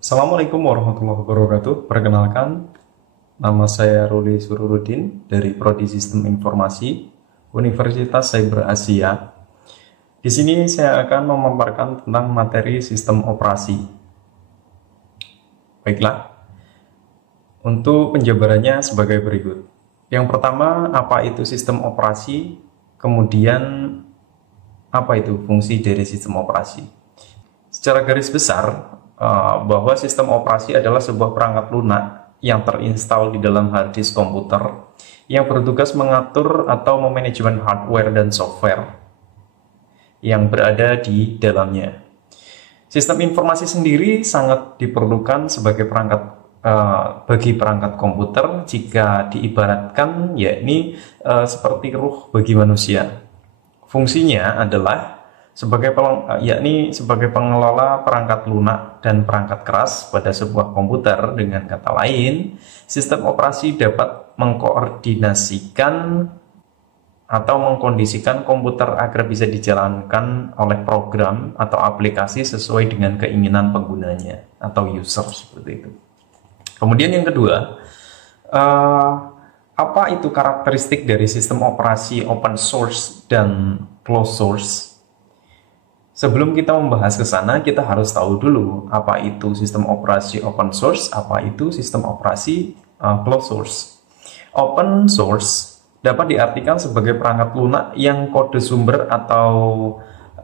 Assalamualaikum warahmatullahi wabarakatuh. Perkenalkan, nama saya Ruli Sururudin dari Prodi Sistem Informasi Universitas Cyber Asia. Di sini saya akan memaparkan tentang materi sistem operasi. Baiklah, untuk penjabarannya sebagai berikut. Yang pertama, apa itu sistem operasi? Kemudian, apa itu fungsi dari sistem operasi? Secara garis besar, bahwa sistem operasi adalah sebuah perangkat lunak yang terinstal di dalam hard disk komputer yang bertugas mengatur atau memanajemen hardware dan software yang berada di dalamnya. Sistem informasi sendiri sangat diperlukan sebagai perangkat bagi perangkat komputer jika diibaratkan yakni seperti ruh bagi manusia. Fungsinya adalah sebagai pengelola perangkat lunak dan perangkat keras pada sebuah komputer. Dengan kata lain, sistem operasi dapat mengkoordinasikan atau mengkondisikan komputer agar bisa dijalankan oleh program atau aplikasi sesuai dengan keinginan penggunanya atau user seperti itu. Kemudian yang kedua, apa itu karakteristik dari sistem operasi open source dan closed source? Sebelum kita membahas ke sana, kita harus tahu dulu apa itu sistem operasi open source, apa itu sistem operasi closed source. Open source dapat diartikan sebagai perangkat lunak yang kode sumber atau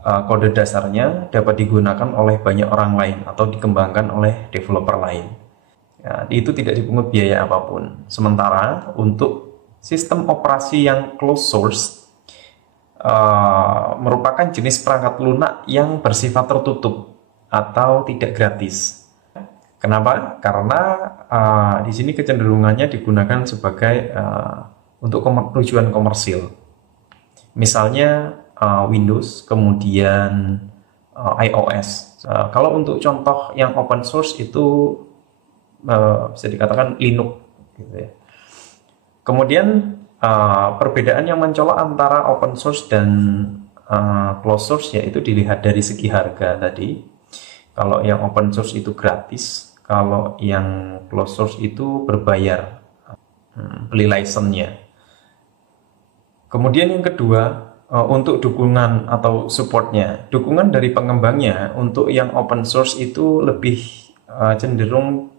kode dasarnya dapat digunakan oleh banyak orang lain atau dikembangkan oleh developer lain. Ya, itu tidak dipungut biaya apapun. Sementara untuk sistem operasi yang closed source merupakan jenis perangkat lunak yang bersifat tertutup atau tidak gratis. Kenapa? Karena di sini kecenderungannya digunakan sebagai untuk tujuan komersil. Misalnya Windows, kemudian iOS. Kalau untuk contoh yang open source itu bisa dikatakan Linux, gitu ya. Kemudian perbedaan yang mencolok antara open source dan closed source yaitu dilihat dari segi harga tadi. Kalau yang open source itu gratis, kalau yang closed source itu berbayar, beli license-nya. Kemudian yang kedua, untuk dukungan atau supportnya, dukungan dari pengembangnya untuk yang open source itu lebih cenderung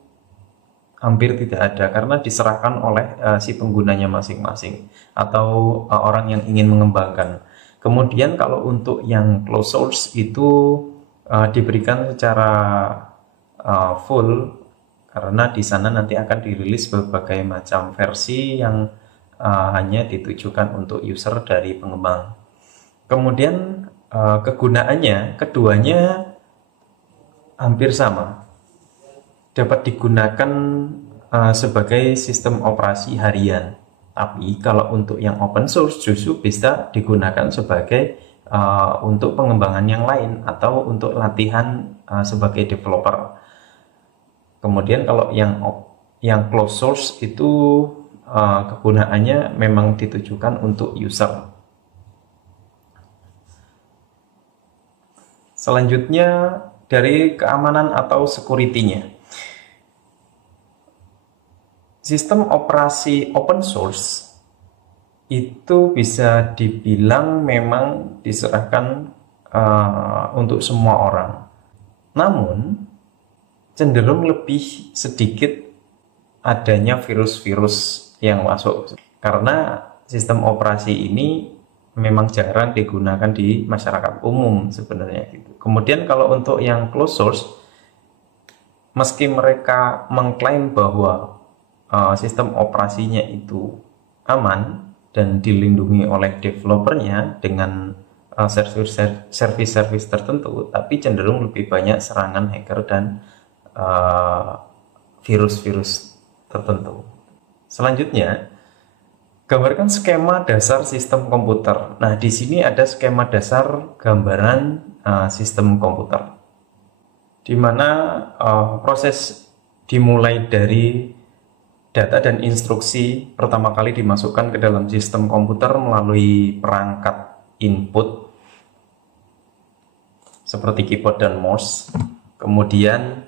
hampir tidak ada karena diserahkan oleh si penggunanya masing-masing atau orang yang ingin mengembangkan. Kemudian kalau untuk yang closed source itu diberikan secara full karena di sana nanti akan dirilis berbagai macam versi yang hanya ditujukan untuk user dari pengembang. Kemudian kegunaannya keduanya hampir sama. Dapat digunakan sebagai sistem operasi harian. Tapi kalau untuk yang open source justru bisa digunakan sebagai untuk pengembangan yang lain atau untuk latihan sebagai developer. Kemudian kalau yang closed source itu kegunaannya memang ditujukan untuk user. Selanjutnya dari keamanan atau security-nya. Sistem operasi open source itu bisa dibilang memang diserahkan untuk semua orang. Namun, cenderung lebih sedikit adanya virus-virus yang masuk. Karena sistem operasi ini memang jarang digunakan di masyarakat umum sebenarnya. Kemudian kalau untuk yang closed source, meski mereka mengklaim bahwa sistem operasinya itu aman dan dilindungi oleh developernya dengan service-service tertentu, tapi cenderung lebih banyak serangan hacker dan virus-virus tertentu. Selanjutnya, gambarkan skema dasar sistem komputer. Nah, di sini ada skema dasar gambaran sistem komputer, di mana proses dimulai dari data dan instruksi pertama kali dimasukkan ke dalam sistem komputer melalui perangkat input seperti keyboard dan mouse. Kemudian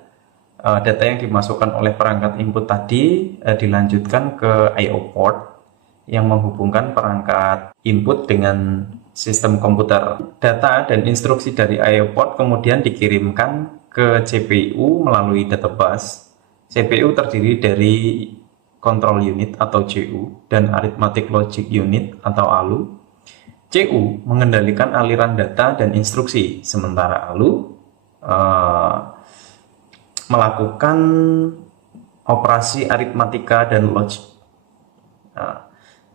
data yang dimasukkan oleh perangkat input tadi dilanjutkan ke I/O port yang menghubungkan perangkat input dengan sistem komputer. Data dan instruksi dari I/O port kemudian dikirimkan ke CPU melalui data bus. CPU terdiri dari control unit atau CU dan arithmetic logic unit atau ALU. CU mengendalikan aliran data dan instruksi, sementara ALU melakukan operasi aritmatika dan logik.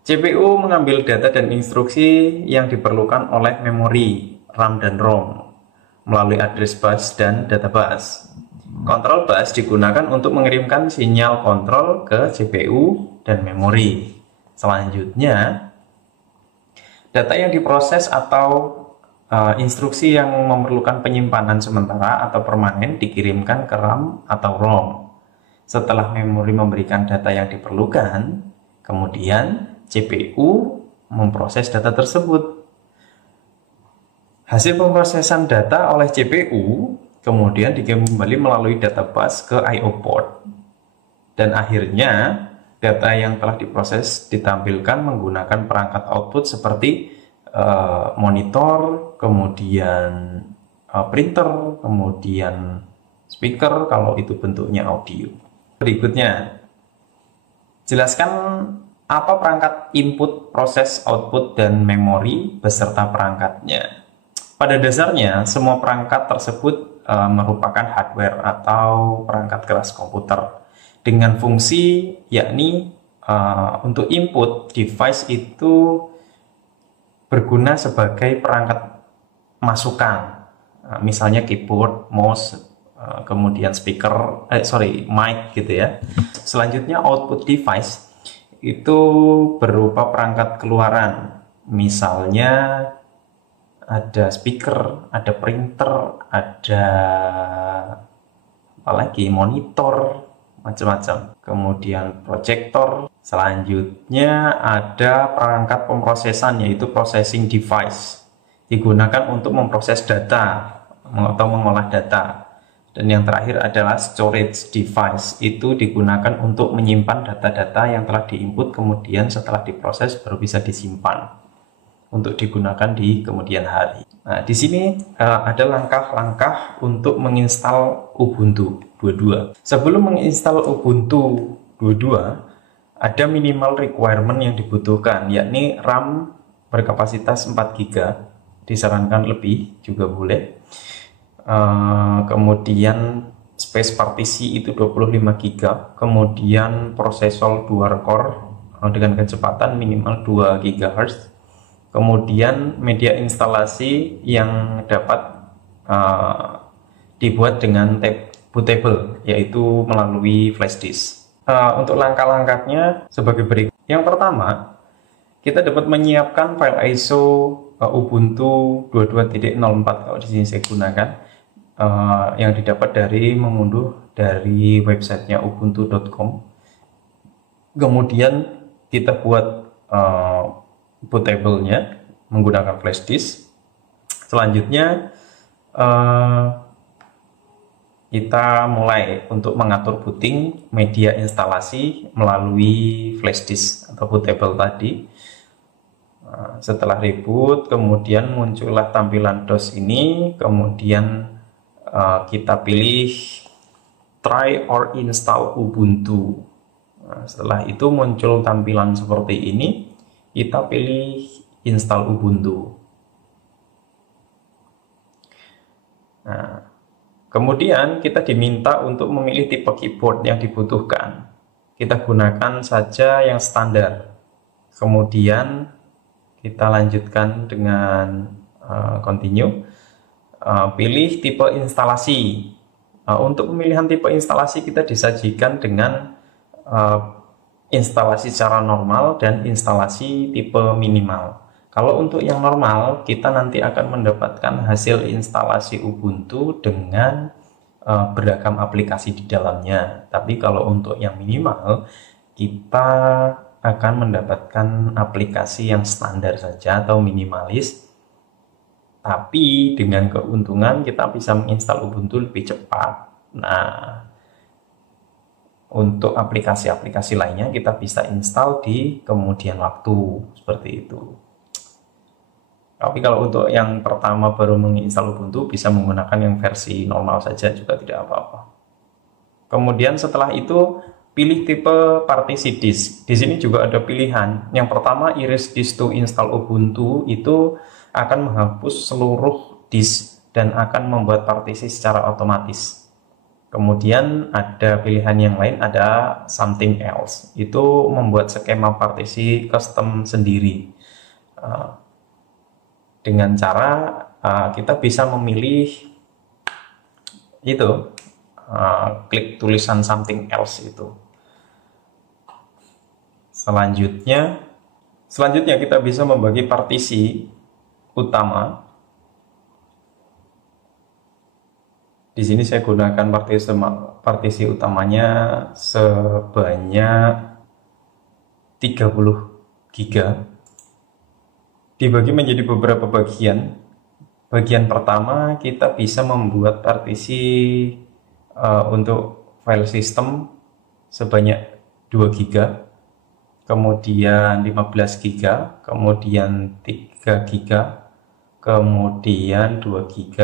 CPU mengambil data dan instruksi yang diperlukan oleh memori, RAM dan ROM melalui address bus dan data bus. Control bus digunakan untuk mengirimkan sinyal kontrol ke CPU dan memori. Selanjutnya, data yang diproses atau instruksi yang memerlukan penyimpanan sementara atau permanen dikirimkan ke RAM atau ROM. Setelah memori memberikan data yang diperlukan, kemudian CPU memproses data tersebut. Hasil pemrosesan data oleh CPU kemudian dikirim kembali melalui data bus ke I/O port. Dan akhirnya data yang telah diproses ditampilkan menggunakan perangkat output seperti monitor, kemudian printer, kemudian speaker kalau itu bentuknya audio. Berikutnya, jelaskan apa perangkat input, proses, output, dan memori beserta perangkatnya. Pada dasarnya, semua perangkat tersebut merupakan hardware atau perangkat keras komputer dengan fungsi yakni untuk input device itu berguna sebagai perangkat masukan, misalnya keyboard, mouse, kemudian speaker, mic gitu ya. Selanjutnya output device itu berupa perangkat keluaran, misalnya ada speaker, ada printer, ada apalagi monitor, macam-macam. Kemudian proyektor. Selanjutnya ada perangkat pemrosesan, yaitu processing device, digunakan untuk memproses data atau mengolah data. Dan yang terakhir adalah storage device, itu digunakan untuk menyimpan data-data yang telah diinput, kemudian setelah diproses baru bisa disimpan untuk digunakan di kemudian hari. Nah, di sini ada langkah-langkah untuk menginstal Ubuntu 22. Sebelum menginstal Ubuntu 22, ada minimal requirement yang dibutuhkan, yakni RAM berkapasitas 4 GB, disarankan lebih juga boleh. Kemudian space partisi itu 25 GB, kemudian prosesor dual core dengan kecepatan minimal 2 GHz. Kemudian media instalasi yang dapat dibuat dengan bootable, yaitu melalui flash disk. Untuk langkah-langkahnya sebagai berikut. Yang pertama, kita dapat menyiapkan file ISO Ubuntu 22.04 kalau di sini saya gunakan, yang didapat dari mengunduh dari websitenya ubuntu.com. Kemudian kita buat bootable-nya menggunakan flash disk. Selanjutnya kita mulai untuk mengatur booting media instalasi melalui flash disk atau bootable tadi. Setelah reboot, kemudian muncullah tampilan DOS ini, kemudian kita pilih try or install Ubuntu. Setelah itu muncul tampilan seperti ini, kita pilih install Ubuntu. Nah, kemudian kita diminta untuk memilih tipe keyboard yang dibutuhkan. Kita gunakan saja yang standar. Kemudian kita lanjutkan dengan continue. Pilih tipe instalasi. Untuk pemilihan tipe instalasi kita disajikan dengan instalasi secara normal dan instalasi tipe minimal. Kalau untuk yang normal, kita nanti akan mendapatkan hasil instalasi Ubuntu dengan beragam aplikasi di dalamnya. Tapi kalau untuk yang minimal, kita akan mendapatkan aplikasi yang standar saja atau minimalis. Tapi dengan keuntungan kita bisa menginstal Ubuntu lebih cepat. Nah, untuk aplikasi-aplikasi lainnya kita bisa install di kemudian waktu, seperti itu. Tapi kalau untuk yang pertama baru menginstal Ubuntu bisa menggunakan yang versi normal saja juga tidak apa-apa. Kemudian setelah itu pilih tipe partisi disk. Di sini juga ada pilihan. Yang pertama, erase disk to install Ubuntu, itu akan menghapus seluruh disk dan akan membuat partisi secara otomatis. Kemudian ada pilihan yang lain, ada something else. Itu membuat skema partisi custom sendiri. Dengan cara kita bisa memilih itu, klik tulisan something else itu. Selanjutnya kita bisa membagi partisi utama. Di sini saya gunakan partisi utamanya sebanyak 30 GB. Dibagi menjadi beberapa bagian. Bagian pertama kita bisa membuat partisi untuk file system sebanyak 2 GB, kemudian 15 GB, kemudian 3 GB, kemudian 2 GB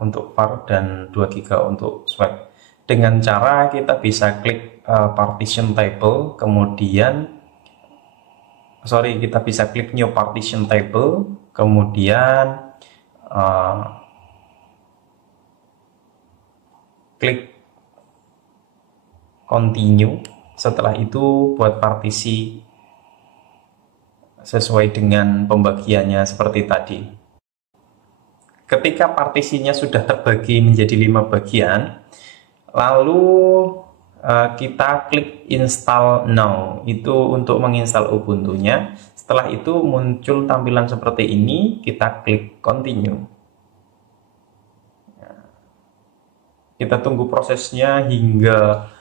untuk var dan 2 GB untuk swap. Dengan cara kita bisa klik partition table, kita bisa klik new partition table, kemudian klik continue. Setelah itu buat partisi sesuai dengan pembagiannya seperti tadi. Ketika partisinya sudah terbagi menjadi 5 bagian, lalu kita klik install now, itu untuk menginstal Ubuntu-nya. Setelah itu muncul tampilan seperti ini, kita klik continue. Kita tunggu prosesnya hingga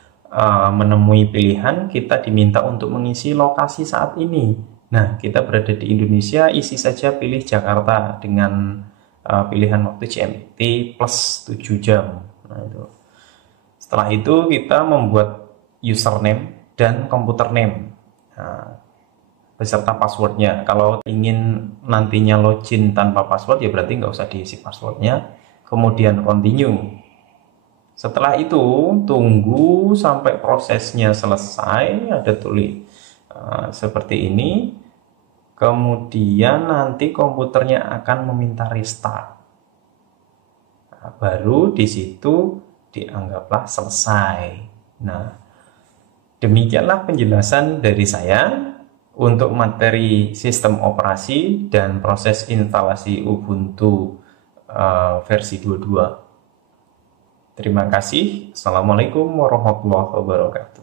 menemui pilihan. Kita diminta untuk mengisi lokasi saat ini. Nah, kita berada di Indonesia, isi saja pilih Jakarta dengan pilihan waktu GMT plus 7 jam. Nah, itu. Setelah itu kita membuat username dan computer name beserta passwordnya. Kalau ingin nantinya login tanpa password, ya berarti nggak usah diisi passwordnya. Kemudian continue. Setelah itu tunggu sampai prosesnya selesai, ada tulis seperti ini. Kemudian nanti komputernya akan meminta restart. Nah, baru di situ dianggaplah selesai. Nah, demikianlah penjelasan dari saya untuk materi sistem operasi dan proses instalasi Ubuntu versi 22. Terima kasih. Assalamualaikum warahmatullahi wabarakatuh.